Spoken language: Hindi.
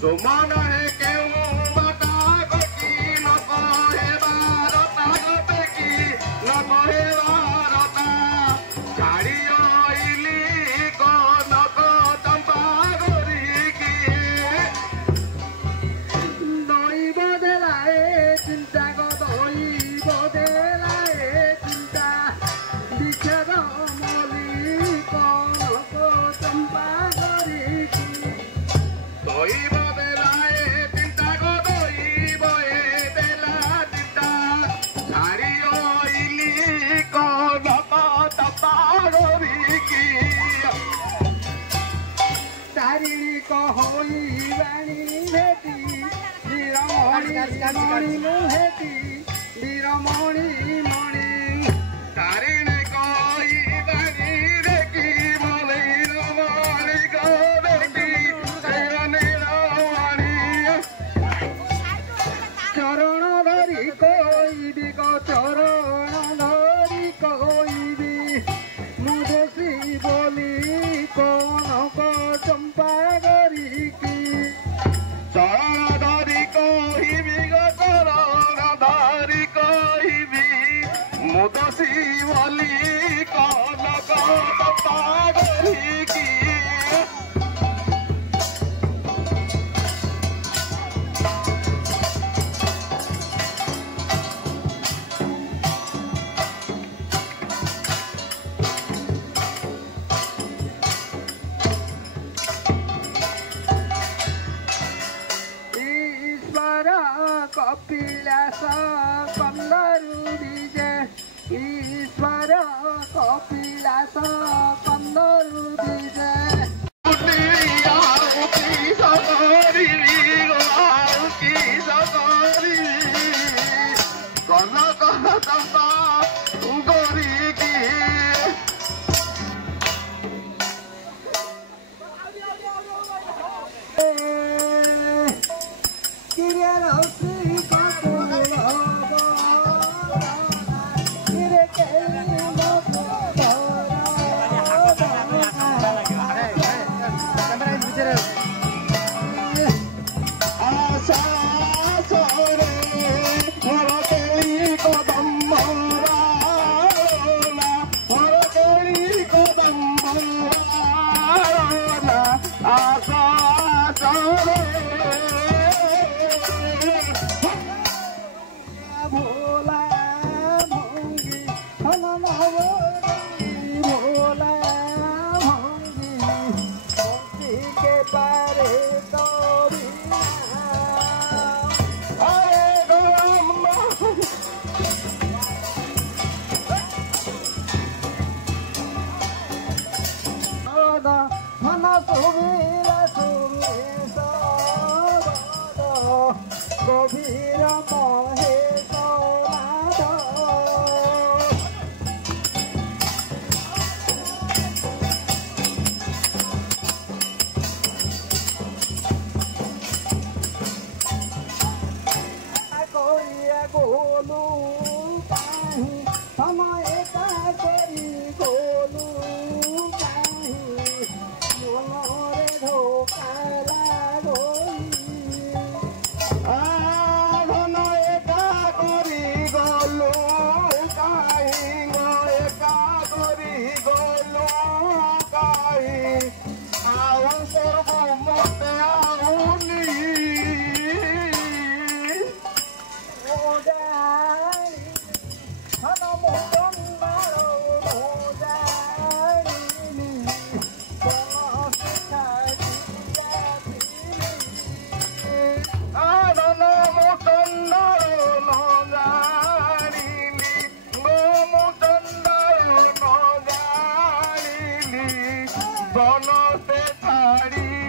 सुमन है केहू बता की न कहे बारता गोटे की न कहे बारता छाड़ी आइली कनक चंपा गोरी की दई बदलाए चिंता को दई बदलाए चिंता विच्छेद मली कनक चंपा गोरी की दई बदलाए चिंता को दई बहे देला चिंता छाड़ी आइली कनक चंपा गोरी की तारिणी कहोई बाणी भेटी वीरमणि मणि मुहेती वीरमणि मणि तारिणी कोई बानी देखी मलैर मणि को देखी चरण धरी कोई को चरण धरी कोई मुझे बोली कनक चंपा गोरी की चरण धरी कहबी गो चरण धरी कहबी मुदसी बोली कनक चंपा गोरी की ईश्वर कपिलास कंदरु विजय ईश्वर कपिलास कंदरु विजय कनक चंपा गोरी की भोला भोंगी भोला भोंगी के पारे तो मन सुबीर सुरेश गभीर महेश करिया गोलू काहि समय का करी गोलू काहि मनरे धोखा लागोई धन एका करी गलो काहि एका करी गलो काहि आउ सर्व मते आउनी बनते छाड़ी